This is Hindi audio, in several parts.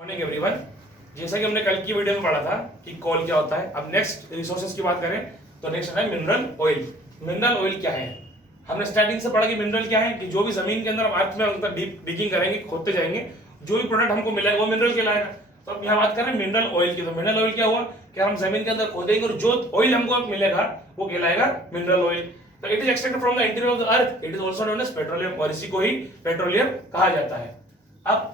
Morning everyone. जैसा कि हमने कल की वीडियो में पढ़ा था कि कोल क्या होता है, अब नेक्स्ट रिसोर्सेज की बात करें तो नेक्स्ट है मिनरल ऑयल। मिनरल ऑयल क्या है? हमने स्टार्टिंग से पढ़ा कि मिनरल क्या है कि जो भी जमीन के अंदर हम अर्थ में मतलब डीप डिगिंग करेंगे, खोदते जाएंगे, जो भी प्रोडक्ट हमको मिलेगा वो मिनरल कहलाएगा। तो अब यहाँ बात करें मिनरल ऑयल की, तो मिनरल ऑयल क्या हुआ कि हम जमीन के अंदर खोदेंगे और जो ऑयल हमको मिलेगा वो कहलाएगा मिनरल ऑयल। तो it is extracted from the interior of the earth, it is also known as petroleum, और इसी को ही पेट्रोलियम कहा जाता है। अब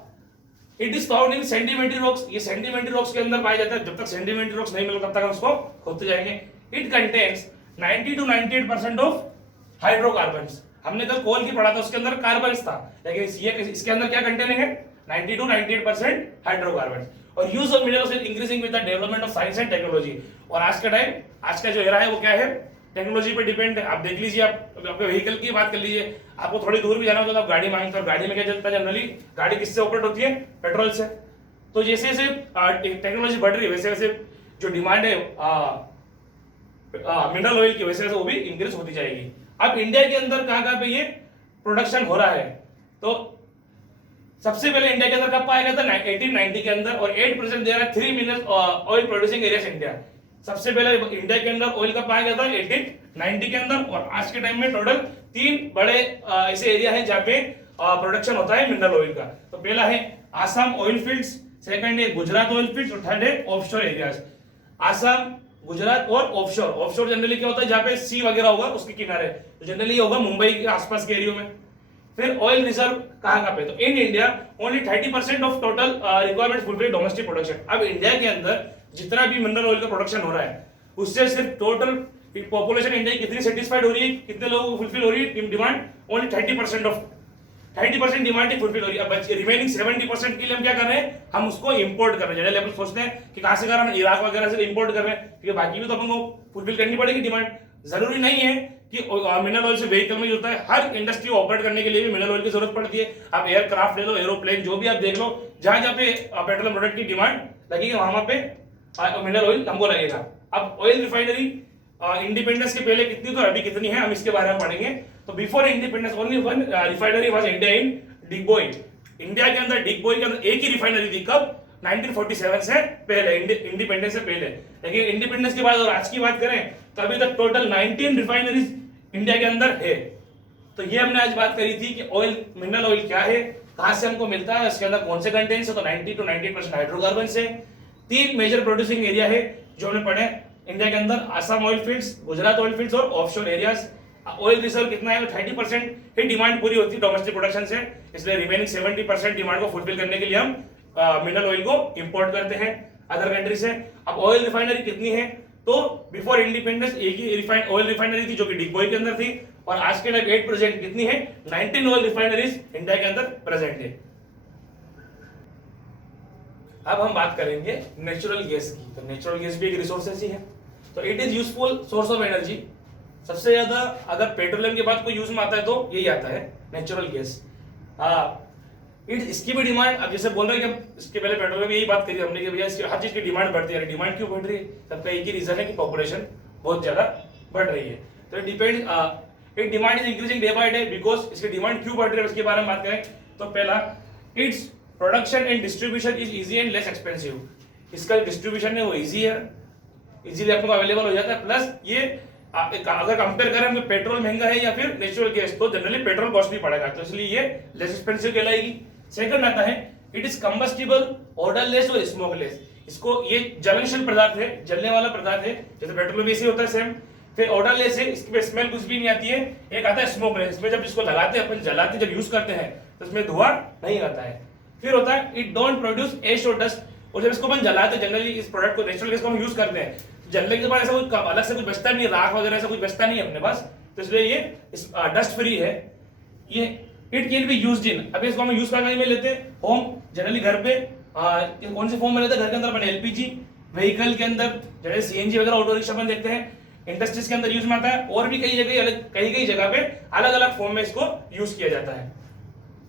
it is found in sedimentary rocks, ये सेडिमेंट्री रॉक्स के अंदर पाया जाता है। जब तक सेडिमेंट्री रॉक्स नहीं मिलेगा तब तक हम उसको खोदते जाएंगे। It contains 90 to 98% of hydrocarbons. हमने कल कोल की पढ़ा था, उसके अंदर कार्बन था, लेकिन ये इसके अंदर क्या कंटेनिंग है? 90 to 98% हाइड्रोकार्बन। और use of minerals is increasing with the development of science and technology. और आज का टाइम, आज का जो एरा है वो क्या है? टेक्नोलॉजी पे डिपेंड है। आप देख लीजिए, आप अपने व्हीकल की बात कर लीजिए, आपको थोड़ी दूर भी जाना होता है तो आप गाड़ी मांगते हो। गाड़ी में क्या चलता है जनरली? गाड़ी किससे ऑपरेट होती है? पेट्रोल से। तो जैसे जैसे टेक्नोलॉजी बढ़ रही है वैसे वैसे जो डिमांड है मिनरल ऑयल की वैसे वैसे वो भी इंक्रीज होती जाएगी। अब इंडिया के अंदर कहाँ पे ये प्रोडक्शन हो रहा है? तो सबसे पहले इंडिया के अंदर कब पाया गया था? 1890 के अंदर। और 8% there are 3 mineral oil producing areas India. सबसे पहले इंडिया के अंदर ऑयल का पाया गया था 1890 के अंदर। और आज के टाइम में टोटल 3 बड़े ऐसे एरिया हैं जहाँ पे प्रोडक्शन होता है मिनरल ऑयल का। तो पहला है आसाम ऑयल फील्ड्स, सेकंड है गुजरात ऑयल फील्ड्स, और थर्ड है ऑफशोर एरियाज। आसाम, गुजरात और ऑफशोर। ऑफशोर जनरली क्या होता है? जहाँ पे सी वगैरह होगा उसके किनारे, तो जनरली होगा मुंबई के आसपास के एरिया में। फिर ऑयल रिजर्व कहाँ पे? तो in India only 30% of total requirement fulfil domestic production. अब इंडिया के अंदर जितना भी मिनरल ऑयल का प्रोडक्शन हो रहा है उससे सिर्फ टोटल पॉपुलेशन इंडिया की कितनी सेटिस्फाइड हो रही है, कितने लोगों को फुलफिल हो रही है डिमांड? ओनली 30% डिमांड ही फुलफिल हो रही है। अब रिमेनिंग 70% के लिए हम क्या कर रहे हैं? हम उसको इंपोर्ट कर रहे हैं। जनरली अपन सोचते हैं कि कहां से कर रहे हैं? इराक वगैरह से इंपोर्ट कर रहे हैं, क्योंकि बाकी भी तो अपन को फुलफिल करनी पड़ेगी डिमांड। जरूरी नहीं है कि मिनरल ऑयल से व्हीकल में होता है, हर इंडस्ट्री को ऑपरेट करने के लिए भी मिनरल ऑयल की जरूरत पड़ती है। आप एयरक्राफ्ट ले लो, एरोप्लेन, जो भी आप देख लो, जहां जहां पे पेट्रोलियम प्रोडक्ट की डिमांड लगेगी वहां पे मिनरल ऑयल हमको लगेगा। अब ऑयल रिफाइनरी इंडिपेंडेंस के पहले कितनी, तो अभी कितनी है हम इसके बारे में पढ़ेंगे। तो before independence only one refinery was India in Digboi. India के अंदर डिगबोई के अंदर एक ही रिफाइनरी थी। कब? 1947 से पहले, इंडिपेंडेंस से पहले। लेकिन इंडिपेंडेंस के बाद और आज की बात करें तो अभी तक टोटल 19 रिफाइनरीज इंडिया के अंदर है। तो ये हमने आज बात करी थी कि ऑयल, मिनरल ऑयल क्या है, कहां से हमको मिलता है, इसके अंदर कौन से कंटेंट्स है। तो 90 to 98% हाइड्रोकार्बन से। 3 मेजर प्रोड्यूसिंग एरिया है जो हमने पढ़े इंडिया के अंदर, Assam oil fields, Gujarat oil fields और ऑफशोर एरियाज। ऑयल रिजर्व कितना है? 30% ही डिमांड पूरी होती है डोमेस्टिक प्रोडक्शन से, इसलिए रिमेनिंग 70% डिमांड को फुलफिल करने के लिए हम मिनरल ऑयल को इंपोर्ट करते हैं अदर कंट्री से। अब ऑयल रिफाइनरी कितनी है? तो बिफोर इंडिपेंडेंस एक ही ऑयल रिफाइनरी थी जो कि डिगबोई के अंदर थी, और आज के टाइम 8% कितनी है? 19 ऑयल रिफाइनरीज इंडिया के अंदर प्रेजेंट है। अब हम बात करेंगे नेचुरल गैस की। तो नेचुरल गैस भी एक रिसोर्सेज ही है। तो it is useful source of energy. सबसे ज्यादा अगर पेट्रोलियम के बाद कोई यूज में आता है तो यही आता है नेचुरल गैस। इसकी भी डिमांड, अब जैसे बोल रहे हैं कि इसके पहले पेट्रोलियम यही बात करी हमने कि भैया इसकी हर चीज की डिमांड बढ़ती है। डिमांड क्यों बढ़ रही है? सबका एक ही रीजन है कि पॉपुलेशन बहुत ज्यादा बढ़ रही है। तो it demand is increasing day by day. Because इसकी डिमांड क्यों बढ़ रही है उसके बारे में बात करें तो पहला, its production and distribution is easy and less expensive. इसका डिस्ट्रीब्यूशन है वो इजी है, इजीली अपने को अवेलेबल हो जाता है। प्लस ये अगर कंपेयर करें तो पेट्रोल महंगा है या फिर नेचुरल गैस, तो जनरली पेट्रोल कॉस्टली पड़ेगा, तो इसलिए ये लेस एक्सपेंसिव कहलाएगी। सेकंड आता है इट इज कंबस्टिबल, ऑर्डरलेस और स्मोकलेस। इसको, ये ज्वलनशील पदार्थ है, जलने वाला पदार्थ है, जैसे पेट्रोल भी ऐसे होता है सेम। फिर ऑर्डरलेस है, इसकी स्मेल कुछ भी नहीं आती है। एक आता है स्मोकलेस, इसमें जब इसको लगाते हैं अपन, जलाते जब यूज करते हैं तो इसमें धुआं नहीं आता है। फिर होता है इट डोंट प्रोड्यूस एश और डस्ट। और जब इसको अपन जलाते हैं, जनरली इस प्रोडक्ट को, नेचुरल गैस को हम यूज करते हैं, जलने के बाद ऐसा कुछ अलग से कुछ बचता नहीं, राख वगैरह ऐसा कुछ बचता नहीं है अपने पास, तो इसलिए ये डस्ट फ्री है। ये it can be used in, अभी इसको हम यूज करने में लेते हैं होम, जनरली घर पे कौन से फॉर्म में लेते हैं? घर के अंदर अपन एलपीजी, व्हीकल के अंदर जैसे सीएनजी वगैरह, ऑटो रिक्शा अपन देखते हैं, इंडस्ट्रीज के अंदर यूज में आता है, और भी कई जगह कई जगह पे अलग अलग फॉर्म में इसको यूज किया जाता है।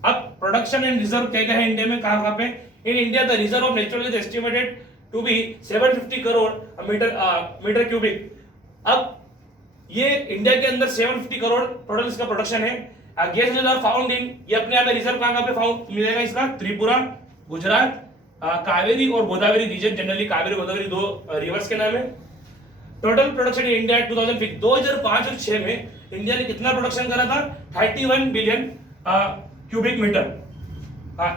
अब प्रोडक्शन एंड रिजर्व क्या क्या है इंडिया में, कहां पे? In India the reserve of natural gas estimated to be 750 crore meter cubic. अब ये इंडिया के अंदर 750 करोड़ टोटल इसका प्रोडक्शन है। गैस रिजर्व फाउंड इन, ये अपने आप में रिजर्व कहां पे फाउंड मिलेगा इसका? त्रिपुरा, गुजरात, कावेरी और गोदावरी रीजन, जनरली कावेरी गोदावरी दो रिवर्स के नाम है। टोटल प्रोडक्शन इंडिया 2005 और 6 में इंडिया ने कितना प्रोडक्शन करा था? 31 billion cubic metre.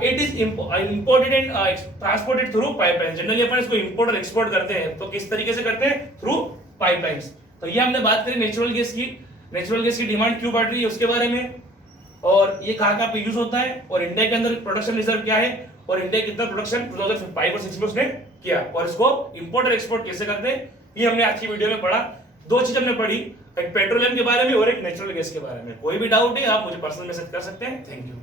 It is imported and transported through pipeline. Generally अपन इसको इंपोर्ट और एक्सपोर्ट करते हैं, तो किस तरीके से करते हैं? Through pipelines. तो ये हमने बात करी नेचुरल गैस की। नेचुरल गैस की डिमांड क्यों बढ़ रही है उसके बारे में, और ये कहाँ कहाँ पे यूज होता है, और इंडिया के अंदर प्रोडक्शन रिजर्व क्या है, और इंडिया कितना प्रोडक्शन 2005 और 6 में उसने किया, और इसको इंपोर्ट और एक्सपोर्ट कैसे करते हैं, ये हमने आज की वीडियो में पढ़ा। दो चीज हमने पढ़ी, एक पेट्रोलियम के बारे में और एक नेचुरल गैस के बारे में। कोई भी डाउट है आप मुझे पर्सनल मैसेज कर सकते हैं। Thank you.